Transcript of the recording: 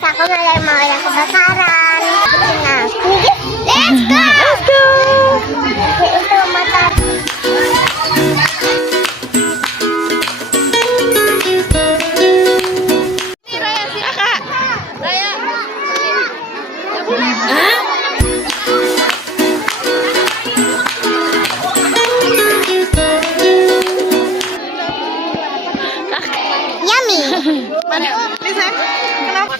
Ako na lang mga ilang kabakaran. Let's go! Let's go! Ito mata. Yummy! Listen, kenapa?